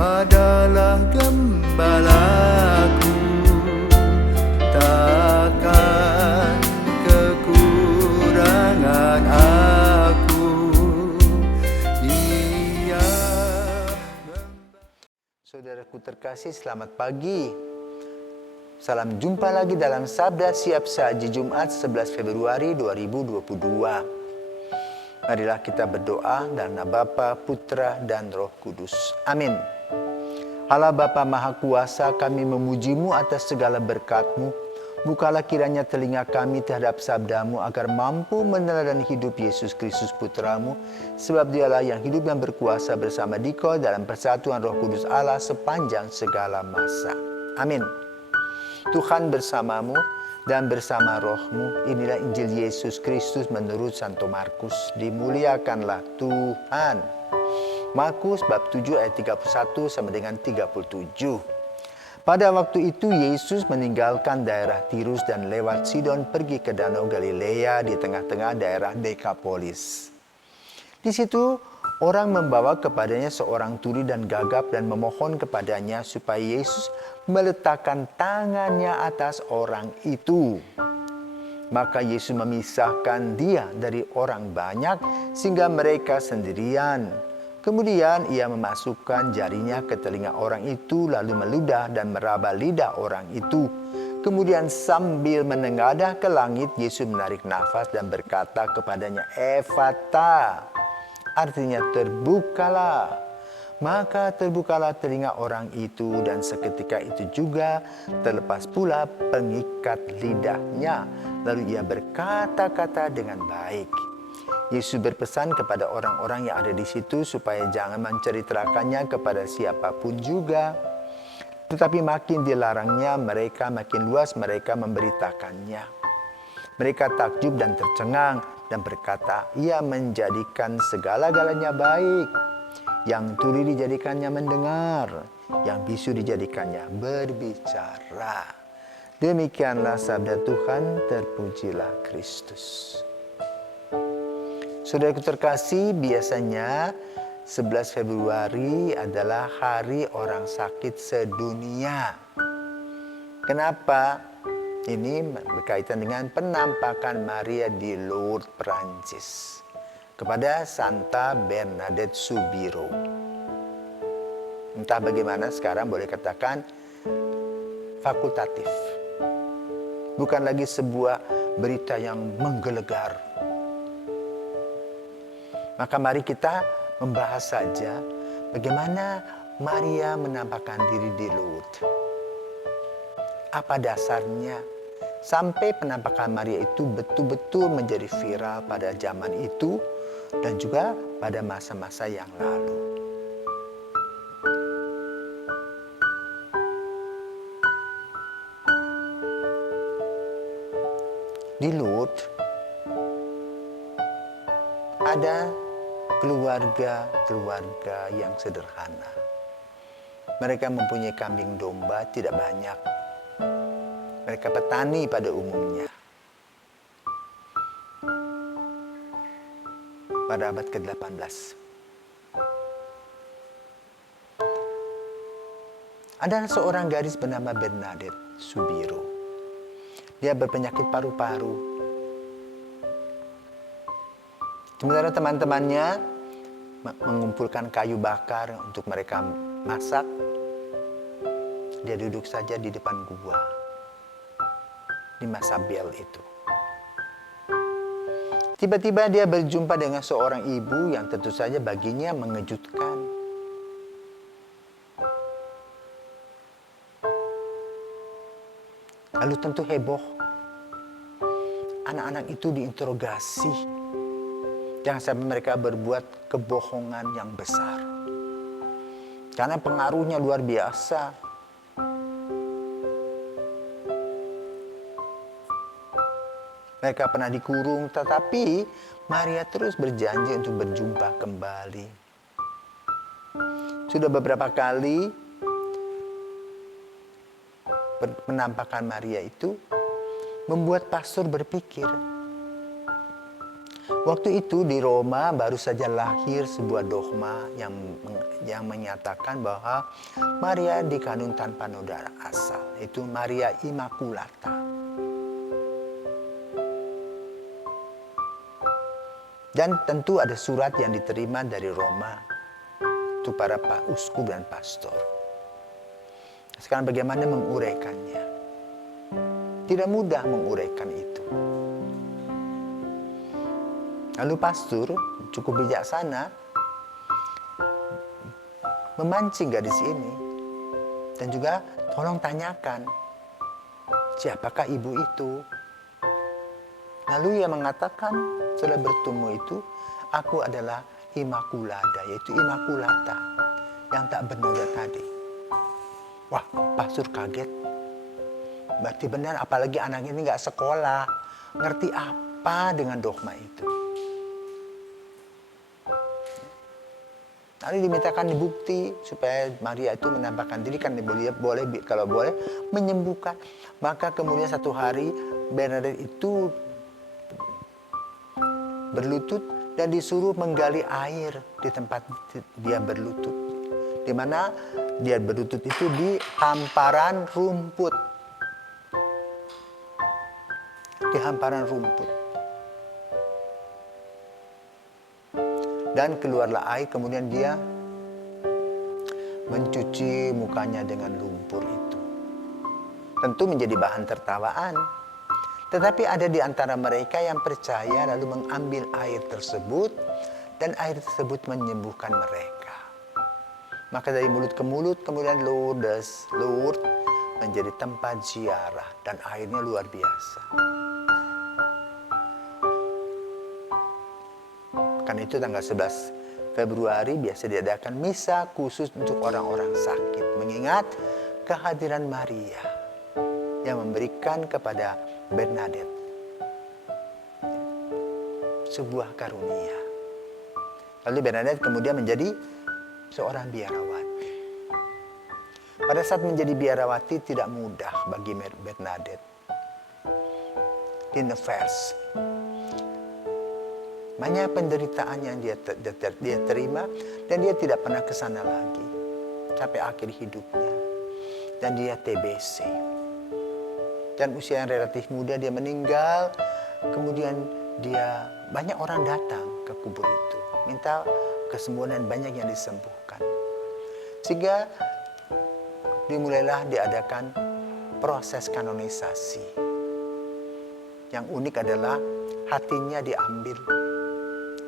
adalah gembalaku, takkan kekurangan aku. Ia Saudaraku terkasih, selamat pagi. Salam jumpa lagi dalam Sabda Siap Saji Jumat 11 Februari 2022. Marilah kita berdoa dalam nama Bapa, Putra, dan Roh Kudus. Amin. Allah Bapa Maha Kuasa, kami memuji-Mu atas segala berkat-Mu. Bukalah kiranya telinga kami terhadap sabda-Mu agar mampu meneladani hidup Yesus Kristus Putra-Mu, sebab Dialah yang hidup dan berkuasa bersama Dikau dalam persatuan Roh Kudus Allah sepanjang segala masa. Amin. Tuhan bersamamu dan bersama rohmu. Inilah Injil Yesus Kristus menurut Santo Markus. Dimuliakanlah Tuhan. Markus bab 7 ayat 31 sampai dengan 37. Pada waktu itu Yesus meninggalkan daerah Tirus dan lewat Sidon pergi ke Danau Galilea di tengah-tengah daerah Dekapolis. Di situ orang membawa kepadanya seorang tuli dan gagap dan memohon kepadanya supaya Yesus meletakkan tangannya atas orang itu. Maka Yesus memisahkan dia dari orang banyak sehingga mereka sendirian. Kemudian ia memasukkan jarinya ke telinga orang itu lalu meludah dan meraba lidah orang itu. Kemudian sambil menengadah ke langit, Yesus menarik nafas dan berkata kepadanya, "Efata," artinya terbukalah. Maka terbukalah telinga orang itu dan seketika itu juga terlepas pula pengikat lidahnya. Lalu ia berkata-kata dengan baik. Yesus berpesan kepada orang-orang yang ada di situ supaya jangan menceritakannya kepada siapapun juga. Tetapi makin dilarangnya mereka, makin luas mereka memberitakannya. Mereka takjub dan tercengang dan berkata, "Ia menjadikan segala-galanya baik. Yang tuli dijadikannya mendengar, yang bisu dijadikannya berbicara." Demikianlah sabda Tuhan, terpujilah Kristus. Saudaraku terkasih, biasanya 11 Februari adalah hari orang sakit sedunia. Kenapa? Ini berkaitan dengan penampakan Maria di Lourdes, Prancis, kepada Santa Bernadette Soubirous. Entah bagaimana sekarang boleh katakan fakultatif. Bukan lagi sebuah berita yang menggelegar. Maka mari kita membahas saja bagaimana Maria menampakkan diri di Lourdes. Apa dasarnya sampai penampakan Maria itu betul-betul menjadi viral pada zaman itu dan juga pada masa-masa yang lalu. Di Lourdes ada keluarga yang sederhana. Mereka mempunyai kambing domba tidak banyak. Mereka petani pada umumnya. Pada abad ke-18. Ada seorang gadis bernama Bernadette Soubirous. Dia berpenyakit paru-paru. Sementara teman-temannya mengumpulkan kayu bakar untuk mereka masak, dia duduk saja di depan gua di masa bel itu. Tiba-tiba dia berjumpa dengan seorang ibu yang tentu saja baginya mengejutkan. Lalu tentu heboh. Anak-anak itu diinterogasi. Jangan sampai mereka berbuat kebohongan yang besar. Karena pengaruhnya luar biasa. Mereka pernah dikurung, tetapi Maria terus berjanji untuk berjumpa kembali. Sudah beberapa kali penampakan Maria itu membuat pastor berpikir, Waktu itu di Roma baru saja lahir sebuah dogma yang menyatakan bahwa Maria dikandung tanpa noda asal, itu Maria Immaculata. Dan tentu ada surat yang diterima dari Roma untuk para uskup dan pastor. Sekarang bagaimana menguraikannya? Tidak mudah menguraikan itu. Lalu pastor cukup bijaksana memancing gadis ini. Dan juga tolong tanyakan, siapakah ibu itu? Lalu ia mengatakan setelah bertemu itu, aku adalah Immaculada, yaitu Immaculata, yang tak bernoda tadi. Wah, pastor kaget. Berarti benar, apalagi anak ini gak sekolah. Ngerti apa dengan dogma itu? Lalu dimintakan bukti supaya Maria itu menampakkan diri, kan boleh kalau boleh menyembuhkan. Maka kemudian satu hari Bernadette itu berlutut dan disuruh menggali air di tempat dia berlutut. Di mana dia berlutut itu di hamparan rumput. Di hamparan rumput. Dan keluarlah air, kemudian dia mencuci mukanya dengan lumpur itu. Tentu menjadi bahan tertawaan. Tetapi ada di antara mereka yang percaya lalu mengambil air tersebut, dan air tersebut menyembuhkan mereka. Maka dari mulut ke mulut kemudian Lourdes menjadi tempat ziarah, dan airnya luar biasa. Karena itu tanggal 11 Februari biasa diadakan misa khusus untuk orang-orang sakit, mengingat kehadiran Maria yang memberikan kepada Bernadette sebuah karunia. Lalu Bernadette kemudian menjadi seorang biarawati. Pada saat menjadi biarawati tidak mudah bagi Bernadette. In the first, banyak penderitaan yang dia terima, dan dia tidak pernah ke sana lagi sampai akhir hidupnya. Dan dia TBC. Dan usia yang relatif muda dia meninggal. Kemudian banyak orang datang ke kubur itu, minta kesembuhan, dan banyak yang disembuhkan. Sehingga dimulailah diadakan proses kanonisasi. Yang unik adalah hatinya diambil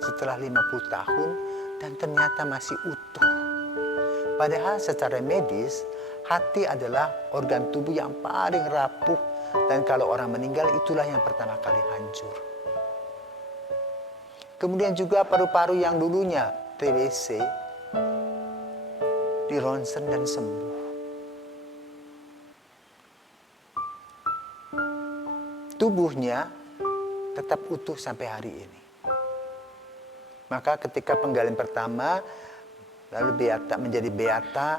setelah 50 tahun dan ternyata masih utuh. Padahal secara medis, hati adalah organ tubuh yang paling rapuh, dan kalau orang meninggal itulah yang pertama kali hancur. Kemudian juga paru-paru yang dulunya TBC dironsen dan sembuh. Tubuhnya tetap utuh sampai hari ini. Maka ketika penggalian pertama, lalu menjadi beata,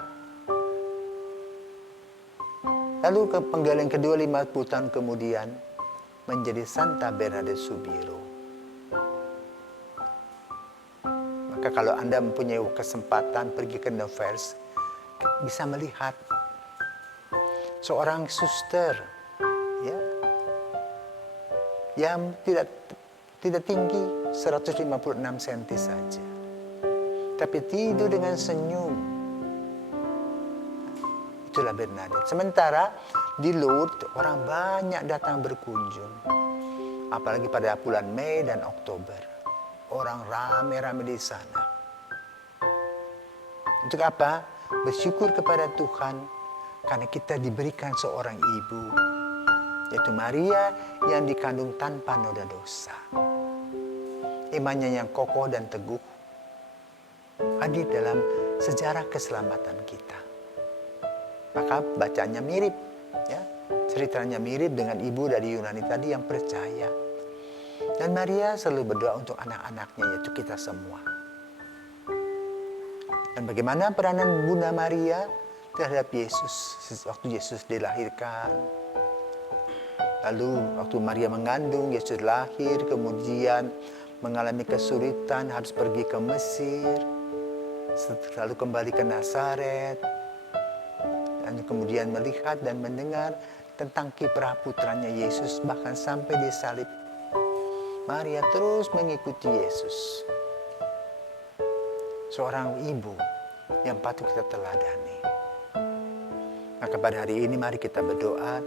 lalu ke penggalian kedua 50 tahun kemudian menjadi Santa Bernadette Soubirous. Maka kalau Anda mempunyai kesempatan pergi ke Nevers, bisa melihat seorang suster, ya, yang tidak tinggi, 156 cm saja. Tapi tidur dengan senyum. Itulah Bernadette. Sementara di Lourdes orang banyak datang berkunjung. Apalagi pada bulan Mei dan Oktober. Orang rame-rame di sana. Untuk apa? Bersyukur kepada Tuhan karena kita diberikan seorang ibu, yaitu Maria yang dikandung tanpa noda dosa. Imannya yang kokoh dan teguh hadir dalam sejarah keselamatan kita. Maka bacanya mirip, ya, ceritanya mirip dengan ibu dari Yunani tadi yang percaya. Dan Maria selalu berdoa untuk anak-anaknya, yaitu kita semua. Dan bagaimana peranan Bunda Maria terhadap Yesus waktu Yesus dilahirkan. Lalu waktu Maria mengandung, Yesus lahir, kemudian mengalami kesulitan, harus pergi ke Mesir, lalu kembali ke Nazaret, dan kemudian melihat dan mendengar tentang kiprah putranya Yesus, bahkan sampai disalib. Maria terus mengikuti Yesus. Seorang ibu yang patut kita teladani. Maka pada hari ini mari kita berdoa,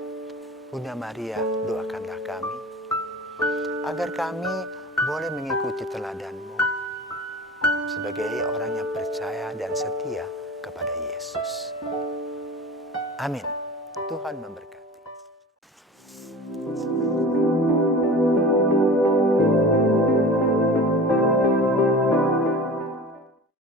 Bunda Maria, doakanlah kami, agar kami boleh mengikuti teladan-Mu sebagai orang yang percaya dan setia kepada Yesus. Amin. Tuhan memberkati.